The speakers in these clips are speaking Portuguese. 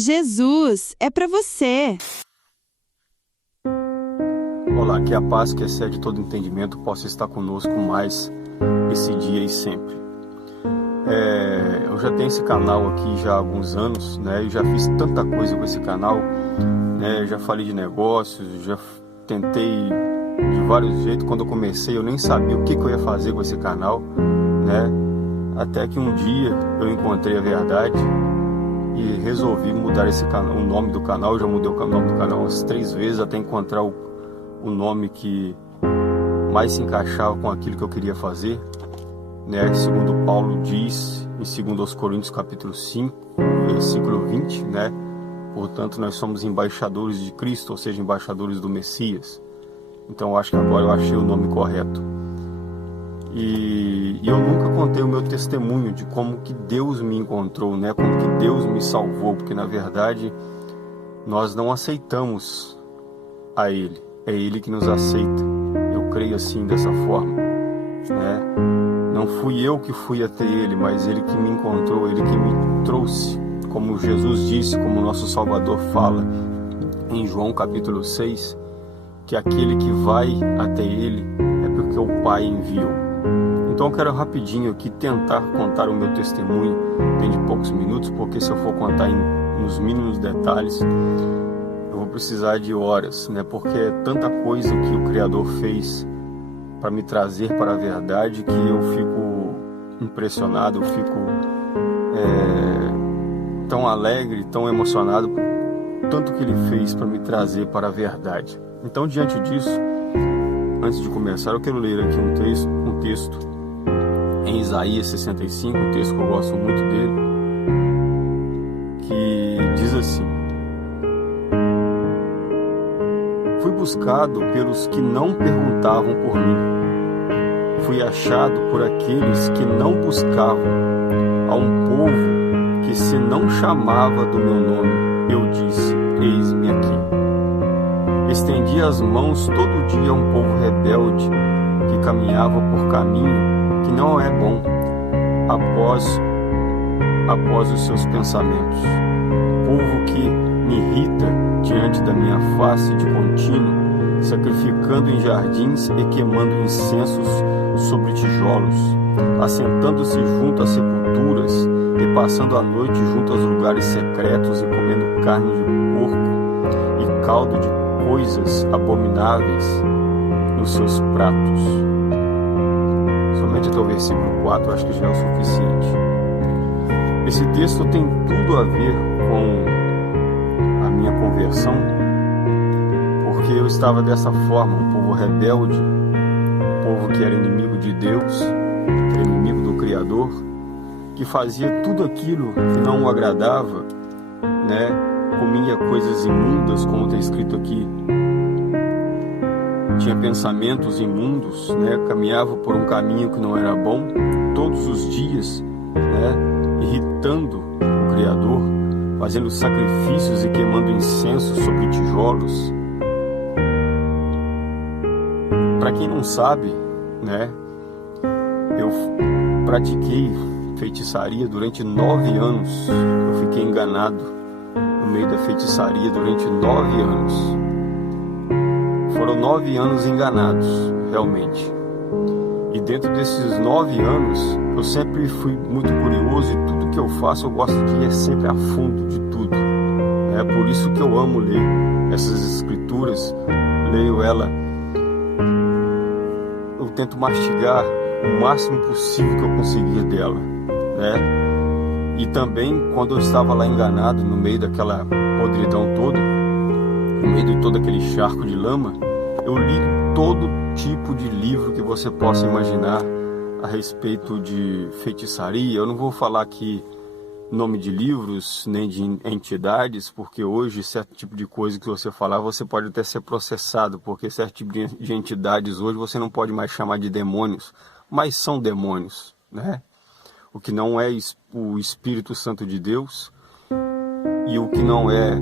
Jesus é para você. Olá, que a paz que excede todo entendimento possa estar conosco mais esse dia e sempre. Eu já tenho esse canal aqui já há alguns anos, né? Eu já fiz tanta coisa com esse canal, né? Já falei de negócios, já tentei de vários jeitos. Quando eu comecei, eu nem sabia o que eu ia fazer com esse canal, né? Até que um dia eu encontrei a verdade e resolvi mudar esse canal, o nome do canal. Eu já mudei o nome do canal umas 3 vezes até encontrar o nome que mais se encaixava com aquilo que eu queria fazer, né? Segundo Paulo diz em 2 Coríntios capítulo 5, versículo 20, né? Portanto, nós somos embaixadores de Cristo, ou seja, embaixadores do Messias. Então, eu acho que agora eu achei o nome correto. E eu nunca contei o meu testemunho de como que Deus me encontrou, né? Como que Deus me salvou, porque na verdade nós não aceitamos a Ele, é Ele que nos aceita. Eu creio assim, dessa forma, né? Não fui eu que fui até Ele, mas Ele que me encontrou, Ele que me trouxe, como Jesus disse, como o nosso Salvador fala em João capítulo 6, que aquele que vai até Ele é porque o Pai enviou. Então eu quero rapidinho aqui tentar contar o meu testemunho dentro de poucos minutos, porque se eu for contar nos mínimos detalhes, eu vou precisar de horas, né? Porque é tanta coisa que o Criador fez para me trazer para a verdade que eu fico impressionado, eu fico tão alegre, tão emocionado por tanto que Ele fez para me trazer para a verdade. Então, diante disso, antes de começar, eu quero ler aqui um texto em Isaías 65, um texto que eu gosto muito dele, que diz assim: fui buscado pelos que não perguntavam por mim, fui achado por aqueles que não buscavam, a um povo que se não chamava do meu nome, eu disse, eis-me aqui. Estendi as mãos todo dia a um povo rebelde, que caminhava por caminho que não é bom, após os seus pensamentos. Povo que me irrita diante da minha face de contínuo, sacrificando em jardins e queimando incensos sobre tijolos, assentando-se junto às sepulturas e passando a noite junto aos lugares secretos e comendo carne de porco e caldo de coisas abomináveis nos seus pratos. Somente até o versículo 4 acho que já é o suficiente. Esse texto tem tudo a ver com a minha conversão, porque eu estava dessa forma, um povo rebelde, um povo que era inimigo de Deus, que era inimigo do Criador, que fazia tudo aquilo que não o agradava, né? Comia coisas imundas, como está escrito aqui, tinha pensamentos imundos, né? Caminhava por um caminho que não era bom, todos os dias, né? Irritando o Criador, fazendo sacrifícios e queimando incenso sobre tijolos. Para quem não sabe, né? Eu pratiquei feitiçaria durante 9 anos. Eu fiquei enganado no meio da feitiçaria durante 9 anos. Foram 9 anos enganados, realmente. E dentro desses 9 anos, eu sempre fui muito curioso e tudo que eu faço, eu gosto de ir sempre a fundo de tudo. É por isso que eu amo ler essas escrituras, leio ela, eu tento mastigar o máximo possível que eu conseguir dela, né? E também, quando eu estava lá enganado, no meio daquela podridão toda, no meio de todo aquele charco de lama, eu li todo tipo de livro que você possa imaginar a respeito de feitiçaria. Eu não vou falar aqui nome de livros, nem de entidades, porque hoje certo tipo de coisa que você falar, você pode até ser processado, porque certo tipo de entidades hoje você não pode mais chamar de demônios, mas são demônios, né? O que não é o Espírito Santo de Deus e o que não é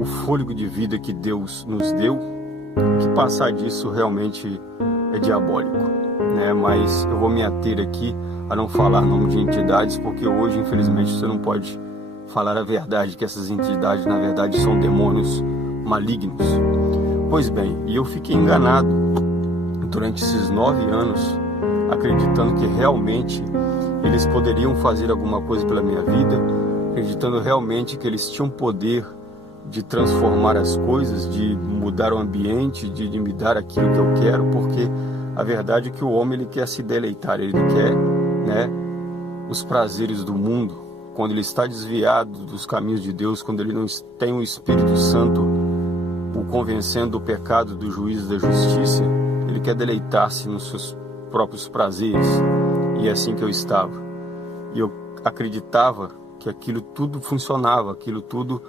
o fôlego de vida que Deus nos deu, que passar disso realmente é diabólico, né? Mas eu vou me ater aqui a não falar nome de entidades, porque hoje, infelizmente, você não pode falar a verdade, que essas entidades na verdade são demônios malignos. Pois bem, e eu fiquei enganado durante esses 9 anos, acreditando que realmente eles poderiam fazer alguma coisa pela minha vida, acreditando realmente que eles tinham poder de transformar as coisas, de mudar o ambiente, de me dar aquilo que eu quero, porque a verdade é que o homem ele quer se deleitar, ele quer, os prazeres do mundo. Quando ele está desviado dos caminhos de Deus, quando ele não tem o Espírito Santo o convencendo do pecado, do juízo, da justiça, ele quer deleitar-se nos seus próprios prazeres. E é assim que eu estava. E eu acreditava que aquilo tudo funcionava, aquilo tudo,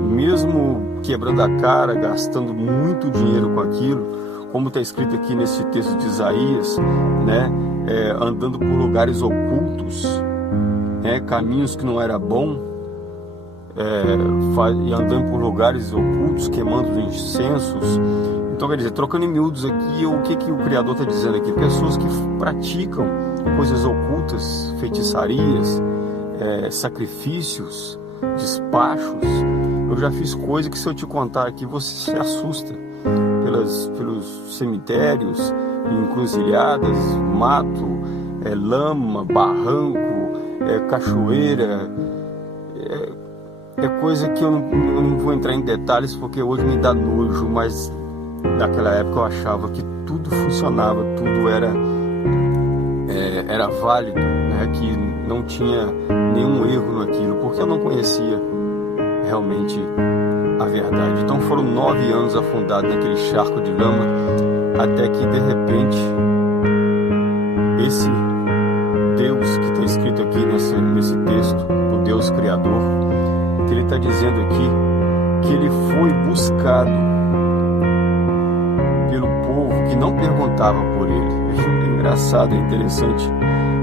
mesmo quebrando a cara, gastando muito dinheiro com aquilo, como está escrito aqui nesse texto de Isaías, andando por lugares ocultos, caminhos que não era bom, e andando por lugares ocultos, queimando incensos. Então, quer dizer, trocando em miúdos aqui, o que o Criador está dizendo aqui? Pessoas que praticam coisas ocultas, feitiçarias, sacrifícios, despachos. Eu já fiz coisa que, se eu te contar aqui, você se assusta. Pelos cemitérios, encruzilhadas, mato, lama, barranco, cachoeira. É coisa que eu não vou entrar em detalhes, porque hoje me dá nojo, mas naquela época eu achava que tudo funcionava, tudo era válido, que não tinha nenhum erro naquilo, porque eu não conhecia realmente a verdade. Então foram 9 anos afundado naquele charco de lama, até que de repente esse Deus que está escrito aqui nesse texto, o Deus Criador, que ele está dizendo aqui que ele foi buscado pelo povo que não perguntava por ele. É engraçado, é interessante.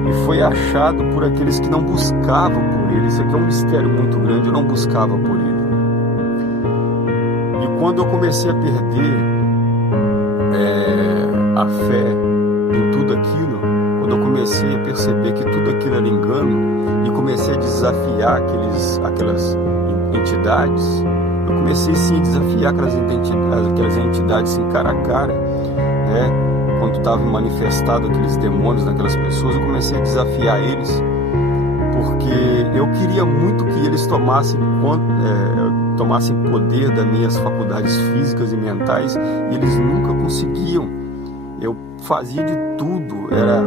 E foi achado por aqueles que não buscavam por ele. Isso aqui é um mistério muito grande. Eu não buscava por ele. E quando eu comecei a perder a fé em tudo aquilo, quando eu comecei a perceber que tudo aquilo era engano e comecei a desafiar aquelas entidades, eu comecei sim a desafiar aquelas entidades assim, cara a cara, quando estava manifestado aqueles demônios naquelas pessoas, eu comecei a desafiar eles, porque eu queria muito que eles tomassem poder das minhas faculdades físicas e mentais, e eles nunca conseguiam. Eu fazia de tudo, era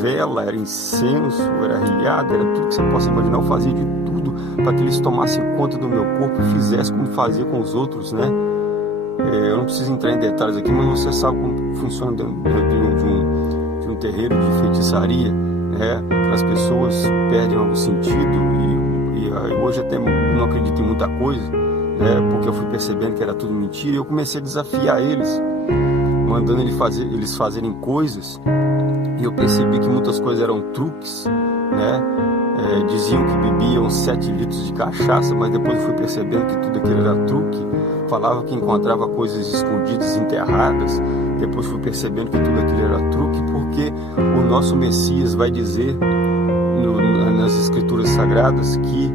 vela, era incenso, era riada, era tudo que você possa imaginar. Eu fazia de tudo para que eles tomassem conta do meu corpo e fizessem como fazia com os outros, eu não preciso entrar em detalhes aqui, mas você sabe como funciona dentro de um terreiro de feitiçaria, as pessoas perdem o sentido e hoje até não acredito em muita coisa, porque eu fui percebendo que era tudo mentira, e eu comecei a desafiar eles, mandando eles fazerem coisas, e eu percebi que muitas coisas eram truques, diziam que bebiam 7 litros de cachaça, mas depois eu fui percebendo que tudo aquilo era truque. Falava que encontrava coisas escondidas, enterradas. Depois fui percebendo que tudo aquilo era truque, porque o nosso Messias vai dizer nas Escrituras Sagradas que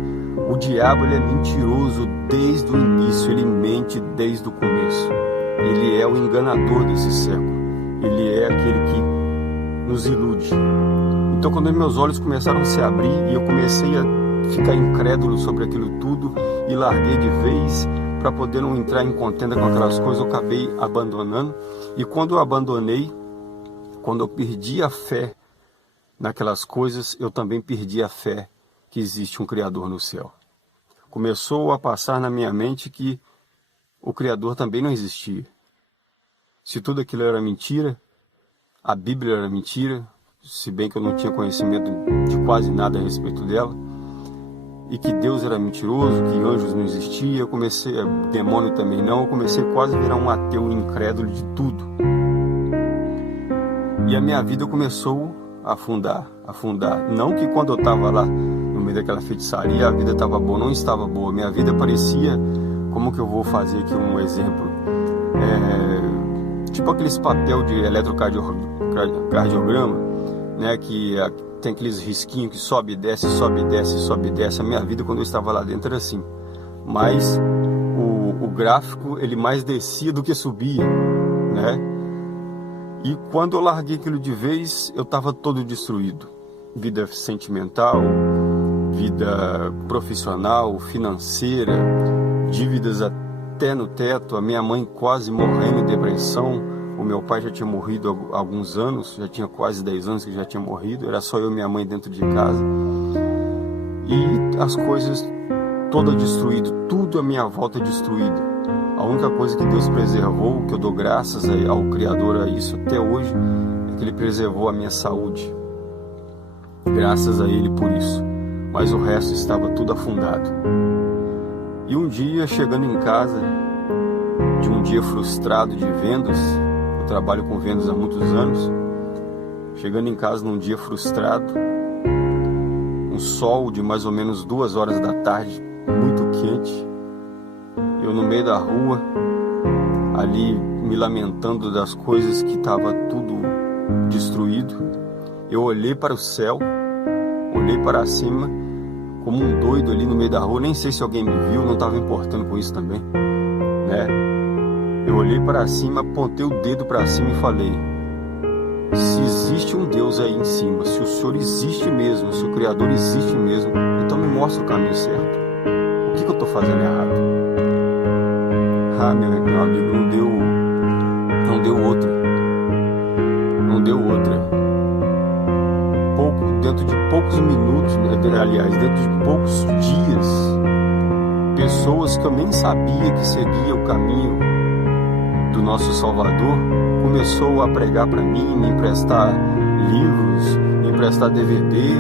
o diabo ele é mentiroso desde o início, ele mente desde o começo. Ele é o enganador desse século, ele é aquele que nos ilude. Então, quando meus olhos começaram a se abrir e eu comecei a ficar incrédulo sobre aquilo tudo e larguei de vez para poder não entrar em contenda com aquelas coisas, eu acabei abandonando. E quando eu abandonei, quando eu perdi a fé naquelas coisas, eu também perdi a fé que existe um Criador no céu. Começou a passar na minha mente que o Criador também não existia. Se tudo aquilo era mentira, a Bíblia era mentira, se bem que eu não tinha conhecimento de quase nada a respeito dela, e que Deus era mentiroso, que anjos não existiam, demônio também não, eu comecei quase a virar um ateu incrédulo de tudo. E a minha vida começou a afundar. Não que quando eu estava lá no meio daquela feitiçaria a vida estava boa, não estava boa. Minha vida parecia, como que eu vou fazer aqui um exemplo? Tipo aqueles papel de eletrocardiograma, que tem aqueles risquinhos que sobe e desce, sobe e desce, sobe e desce. A minha vida quando eu estava lá dentro era assim. Mas o gráfico, ele mais descia do que subia, né? E quando eu larguei aquilo de vez, eu estava todo destruído. Vida sentimental, vida profissional, financeira, dívidas até no teto, a minha mãe quase morrendo em depressão, o meu pai já tinha morrido há alguns anos, já tinha quase 10 anos que já tinha morrido, era só eu e minha mãe dentro de casa, e as coisas todas destruídas, tudo à minha volta destruído. A única coisa que Deus preservou, que eu dou graças ao Criador a isso até hoje, é que Ele preservou a minha saúde, graças a Ele por isso, mas o resto estava tudo afundado. E um dia, chegando em casa, de um dia frustrado de vendas, eu trabalho com vendas há muitos anos, chegando em casa num dia frustrado, um sol de mais ou menos 2 horas da tarde, muito quente, eu no meio da rua, ali me lamentando das coisas que estava tudo destruído, eu olhei para o céu, olhei para cima, como um doido ali no meio da rua, nem sei se alguém me viu, não estava importando com isso também, né? Eu olhei para cima, apontei o dedo para cima e falei: se existe um Deus aí em cima, se o Senhor existe mesmo, se o Criador existe mesmo, então me mostra o caminho certo. O que eu estou fazendo errado? Ah, meu amigo, não deu outra. Dentro de poucos minutos, aliás, dentro de poucos dias, pessoas que eu nem sabia que seguia o caminho do nosso Salvador começou a pregar para mim, me emprestar livros, me emprestar DVD,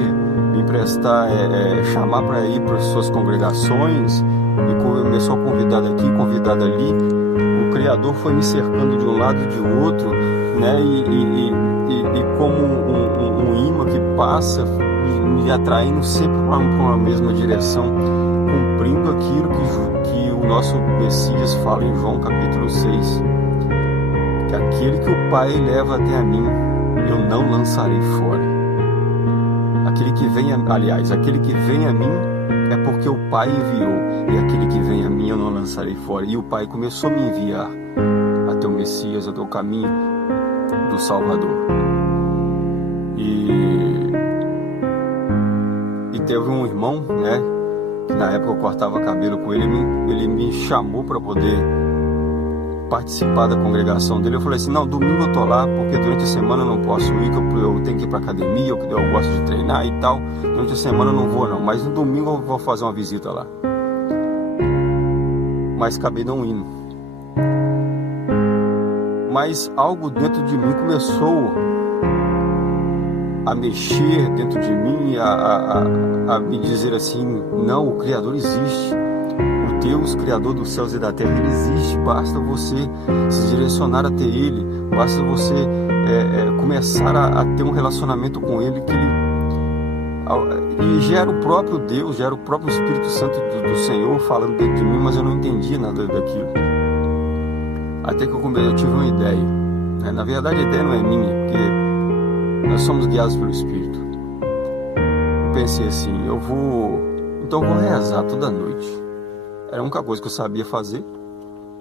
me emprestar, chamar para ir para suas congregações, e começou a convidar daqui, convidar dali. O Criador foi me cercando de um lado e de outro, né? E como um imã que passa, me atraindo sempre para uma mesma direção, cumprindo aquilo que o nosso Messias fala em João capítulo 6, que aquele que o Pai leva até a mim, eu não lançarei fora. Aquele que vem a mim é porque o Pai enviou, e aquele que vem a mim eu não lançarei fora. E o Pai começou a me enviar até o Messias, até o caminho do Salvador. E teve um irmão, né, que na época eu cortava cabelo com ele, ele me chamou para poder participar da congregação dele. Eu falei assim: não, domingo eu tô lá, porque durante a semana eu não posso ir, que eu tenho que ir para academia, eu gosto de treinar e tal, durante a semana eu não vou não, mas no domingo eu vou fazer uma visita lá. Mas acabei não indo. Mas algo dentro de mim começou a mexer dentro de mim, a me dizer assim: não, o Criador existe, o Deus Criador dos céus e da terra, Ele existe, basta você se direcionar até Ele, basta você começar a ter um relacionamento com Ele, que e já era o próprio Deus, já era o próprio Espírito Santo do Senhor falando dentro de mim, mas eu não entendia nada daquilo. Até que eu tive uma ideia, né? Na verdade a ideia não é minha, porque nós somos guiados pelo Espírito. Eu pensei assim: então eu vou rezar toda noite. Era a única coisa que eu sabia fazer,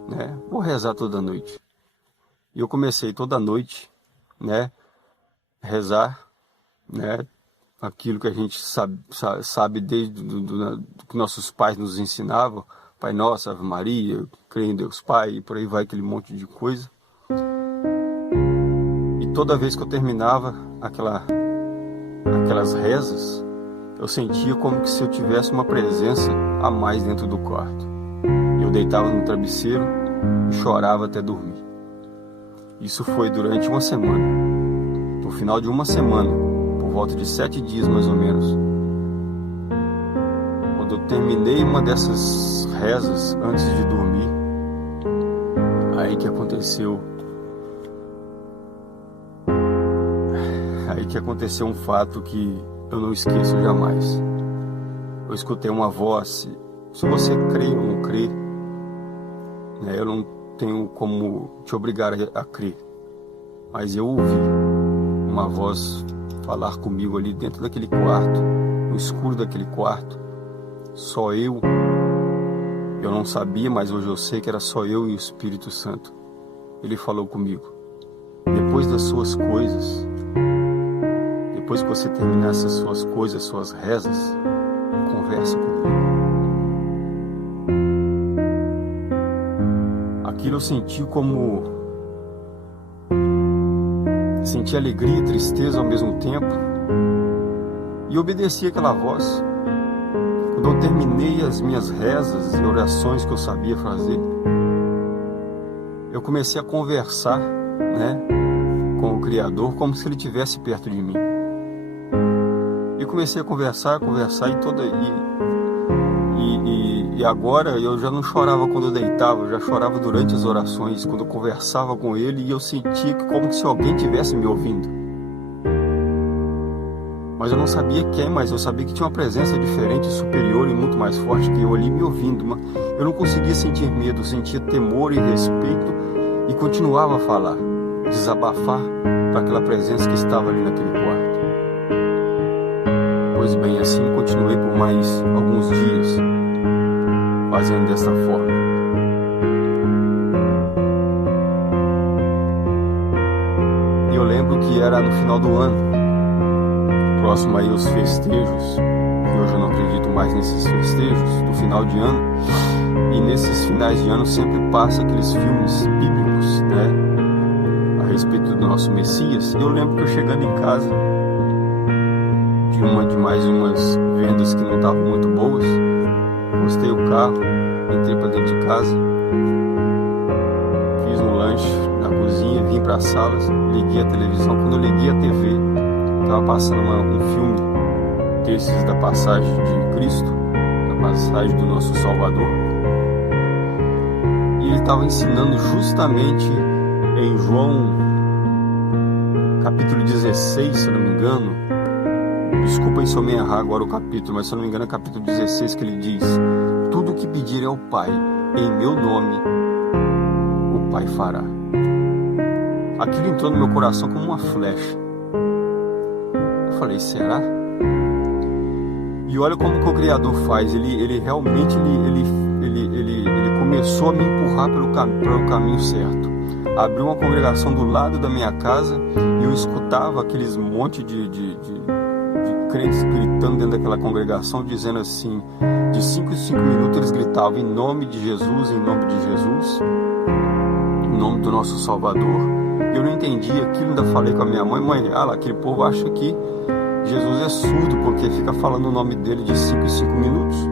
né? Vou rezar toda noite. E eu comecei toda noite, né, rezar, né, aquilo que a gente sabe desde que nossos pais nos ensinavam: Pai Nosso, Ave Maria, creio em Deus Pai, e por aí vai aquele monte de coisa. E toda vez que eu terminava aquelas rezas, eu sentia como que se eu tivesse uma presença a mais dentro do quarto. Eu deitava no travesseiro e chorava até dormir. Isso foi durante uma semana. No final de uma semana, por volta de 7 dias mais ou menos, quando eu terminei uma dessas rezas antes de dormir, aí que aconteceu um fato que eu não esqueço jamais. Eu escutei uma voz: se você crê ou não crê, né, eu não tenho como te obrigar a crer, mas eu ouvi uma voz falar comigo ali dentro daquele quarto, no escuro daquele quarto. Só eu não sabia, mas hoje eu sei que era só eu e o Espírito Santo. Ele falou comigo: depois das suas coisas, depois que você terminar essas suas coisas, suas rezas, conversa comigo. Aquilo eu senti alegria e tristeza ao mesmo tempo, e obedeci aquela voz. Quando eu terminei as minhas rezas e orações que eu sabia fazer, eu comecei a conversar, com o Criador, como se Ele estivesse perto de mim. E comecei a conversar e agora eu já não chorava quando eu deitava, eu já chorava durante as orações, quando eu conversava com Ele, e eu sentia como se alguém estivesse me ouvindo. Mas eu não sabia quem, mas eu sabia que tinha uma presença diferente, superior e muito mais forte que eu ali me ouvindo. Mas eu não conseguia sentir medo, eu sentia temor e respeito e continuava a falar, desabafar para aquela presença que estava ali naquele quarto. Pois bem, assim continuei por mais alguns dias, fazendo dessa forma. E eu lembro que era no final do ano, próximo aí aos festejos, e hoje eu não acredito mais nesses festejos do final de ano, e nesses finais de ano sempre passa aqueles filmes bíblicos, a respeito do nosso Messias. E eu lembro que eu chegando em casa de mais umas vendas que não estavam muito boas, postei o carro, entrei para dentro de casa, fiz um lanche na cozinha, vim para a sala, liguei a televisão. Quando eu liguei a TV, estava passando um filme desses da passagem de Cristo, da passagem do nosso Salvador, e ele estava ensinando justamente em João capítulo 16, se eu não me engano. Desculpem se eu me errar agora o capítulo, mas se eu não me engano é capítulo 16, que ele diz: tudo o que pedirem ao Pai em meu nome, o Pai fará. Aquilo entrou no meu coração como uma flecha. Eu falei: será? E olha como que o Criador faz. Ele realmente ele começou a me empurrar pelo caminho certo. Abriu uma congregação do lado da minha casa e eu escutava aqueles monte de crentes gritando dentro daquela congregação, dizendo assim, de 5 em 5 minutos eles gritavam: em nome de Jesus, em nome de Jesus, em nome do nosso Salvador. Eu não entendi aquilo, ainda falei com a minha mãe: aquele povo acha que Jesus é surdo porque fica falando o nome dele de 5 em 5 minutos.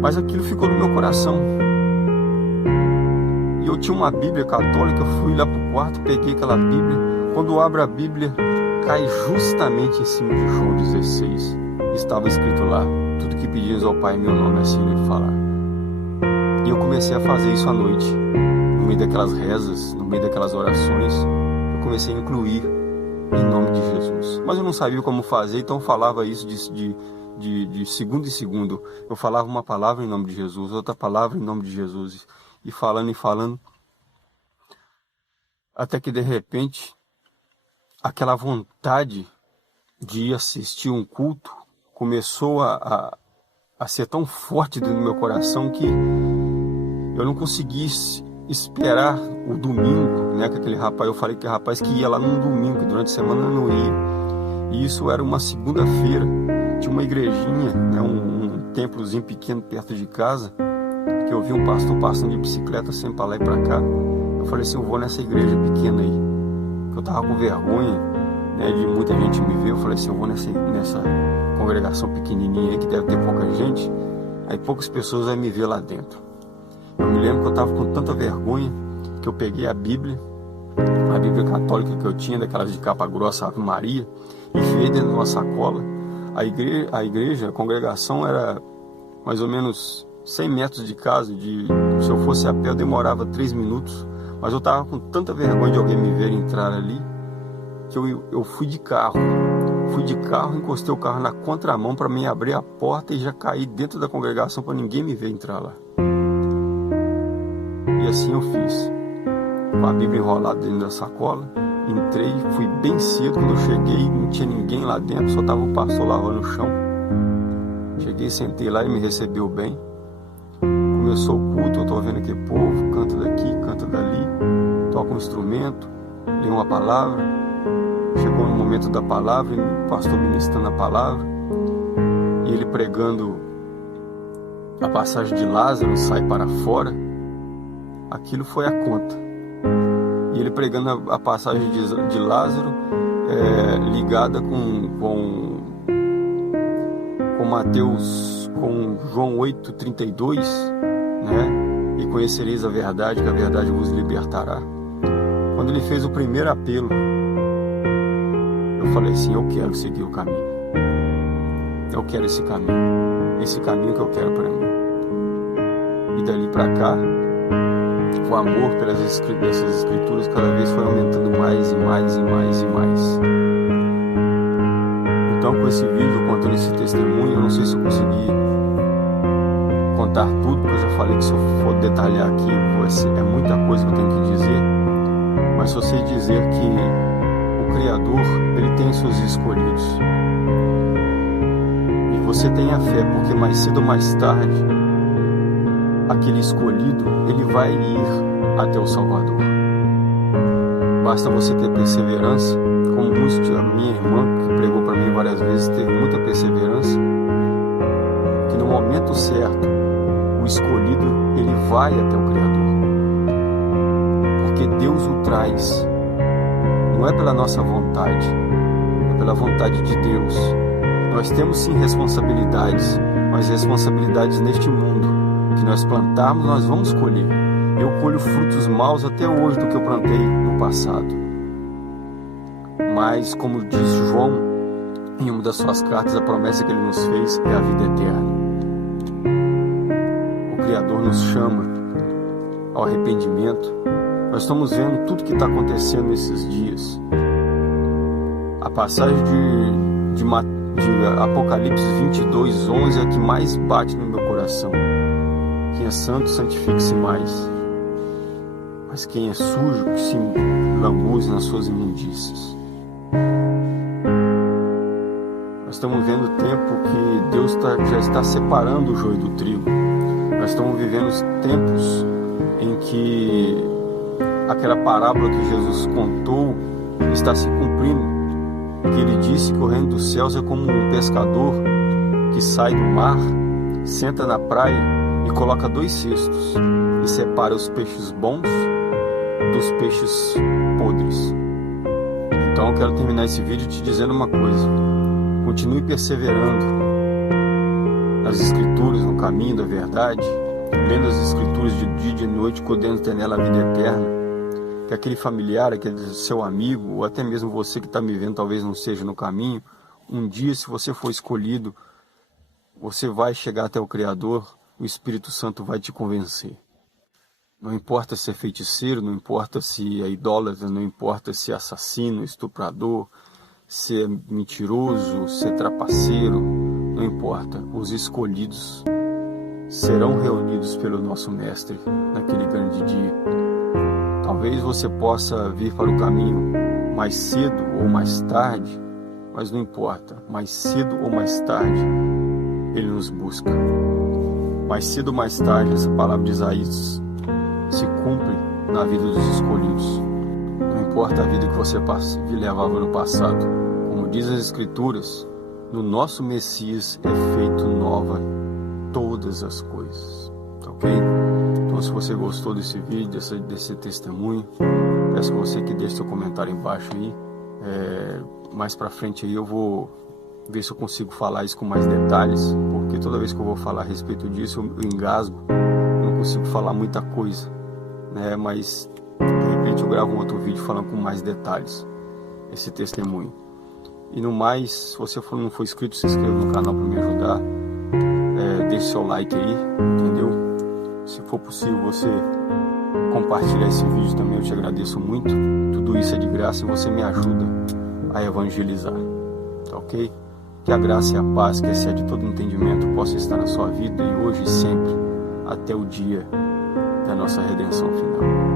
Mas aquilo ficou no meu coração. E eu tinha uma Bíblia católica, eu fui lá pro quarto, peguei aquela Bíblia. Quando eu abro a Bíblia, cai justamente em cima de João 16. Estava escrito lá: tudo que pedires ao Pai em meu nome, assim Ele fará. E eu comecei a fazer isso à noite, no meio daquelas rezas, no meio daquelas orações. Eu comecei a incluir em nome de Jesus. Mas eu não sabia como fazer, então eu falava isso de segundo em segundo. Eu falava uma palavra em nome de Jesus, outra palavra em nome de Jesus, e falando, até que de repente aquela vontade de ir assistir um culto começou a ser tão forte dentro do meu coração que eu não consegui esperar o domingo, com aquele rapaz. Eu falei que rapaz que ia lá num domingo, que durante a semana eu não ia. E isso era uma segunda-feira, tinha uma igrejinha, um templozinho pequeno perto de casa, que eu vi um pastor passando de bicicleta sempre para lá e para cá. Eu falei assim: eu vou nessa igreja pequena aí. Eu tava com vergonha, de muita gente me ver. Eu falei assim: eu vou nessa congregação pequenininha aí, que deve ter pouca gente, aí poucas pessoas vão me ver lá dentro. Eu me lembro que eu tava com tanta vergonha que eu peguei a Bíblia católica que eu tinha, daquelas de capa grossa, Ave Maria, e enfiei dentro de uma sacola. A congregação era mais ou menos 100 metros de casa. Se eu fosse a pé eu demorava 3 minutos, mas eu tava com tanta vergonha de alguém me ver entrar ali, que eu fui de carro, encostei o carro na contramão para mim abrir a porta e já caí dentro da congregação para ninguém me ver entrar lá. E assim eu fiz, com a Bíblia enrolada dentro da sacola, Entrei, fui bem cedo. Quando eu cheguei, não tinha ninguém lá dentro, só estava o pastor lavando o chão. Cheguei, sentei lá e me recebeu bem. Começou o culto, eu estou vendo aqui povo, canta daqui, canta dali, toca um instrumento, lê uma palavra. Chegou no momento da palavra, o pastor ministrando a palavra, e ele pregando a passagem de Lázaro, sai para fora. Aquilo foi a conta. E ele pregando a passagem de Lázaro, ligada com Mateus, com João 8,32, né? E conhecereis a verdade, que a verdade vos libertará. Quando ele fez o primeiro apelo, eu falei assim: eu quero seguir o caminho. Eu quero esse caminho que eu quero para mim. E dali para cá, o amor dessas escrituras cada vez foi aumentando mais e mais e mais e mais. Então, com esse vídeo, contando esse testemunho, eu não sei se eu consegui contar tudo, porque eu já falei que se eu for detalhar aqui, é muita coisa que eu tenho que dizer. Mas só sei dizer que o Criador, ele tem seus escolhidos. E você tenha fé, porque mais cedo ou mais tarde, aquele escolhido, ele vai ir até o Salvador. Basta você ter perseverança, como a minha irmã, que pregou para mim várias vezes, teve muita perseverança, que no momento certo, o escolhido, ele vai até o Criador. Porque Deus o traz, não é pela nossa vontade, é pela vontade de Deus. Nós temos sim responsabilidades, mas responsabilidades neste mundo. Que nós plantarmos, nós vamos colher. Eu colho frutos maus até hoje do que eu plantei no passado. Mas, como diz João, em uma das suas cartas, a promessa que ele nos fez é a vida eterna. O Criador nos chama ao arrependimento. Nós estamos vendo tudo que está acontecendo nesses dias. A passagem de Apocalipse 22:11 é a que mais bate no meu coração. Quem é santo, santifique-se mais. Mas quem é sujo, que se lambuze nas suas imundícias. Nós estamos vendo o tempo que Deus já está separando o joio do trigo. Nós estamos vivendo tempos em que aquela parábola que Jesus contou está se cumprindo. Que ele disse que o reino dos céus é como um pescador que sai do mar, senta na praia e coloca 2 cestos e separa os peixes bons dos peixes podres. Então eu quero terminar esse vídeo te dizendo uma coisa: continue perseverando nas escrituras, no caminho da verdade, lendo as escrituras de dia e de noite, podendo ter nela a vida eterna. Que aquele familiar, aquele seu amigo, ou até mesmo você que está me vendo, talvez não seja no caminho, um dia, se você for escolhido, você vai chegar até o Criador. O Espírito Santo vai te convencer. Não importa se é feiticeiro, não importa se é idólatra, não importa se é assassino, estuprador, se é mentiroso, se é trapaceiro, não importa. Os escolhidos serão reunidos pelo nosso Mestre naquele grande dia. Talvez você possa vir para o caminho mais cedo ou mais tarde, mas não importa. Mais cedo ou mais tarde, Ele nos busca. Mais cedo ou mais tarde, essa palavra de Isaías se cumpre na vida dos escolhidos. Não importa a vida que você levava no passado. Como diz as Escrituras, no nosso Messias é feito nova todas as coisas. Tá ok? Então, se você gostou desse vídeo, desse testemunho, peço que você que deixe seu comentário embaixo aí. Mais pra frente aí eu vou ver se eu consigo falar isso com mais detalhes, porque toda vez que eu vou falar a respeito disso eu engasgo, não consigo falar muita coisa, né? Mas de repente eu gravo um outro vídeo falando com mais detalhes esse testemunho. E no mais, se você não for inscrito, se inscreva no canal para me ajudar, deixe seu like aí, entendeu? Se for possível você compartilhar esse vídeo também, eu te agradeço muito. Tudo isso é de graça e você me ajuda a evangelizar, tá ok? Que a graça e a paz, que excede todo entendimento, possa estar na sua vida e hoje e sempre, até o dia da nossa redenção final.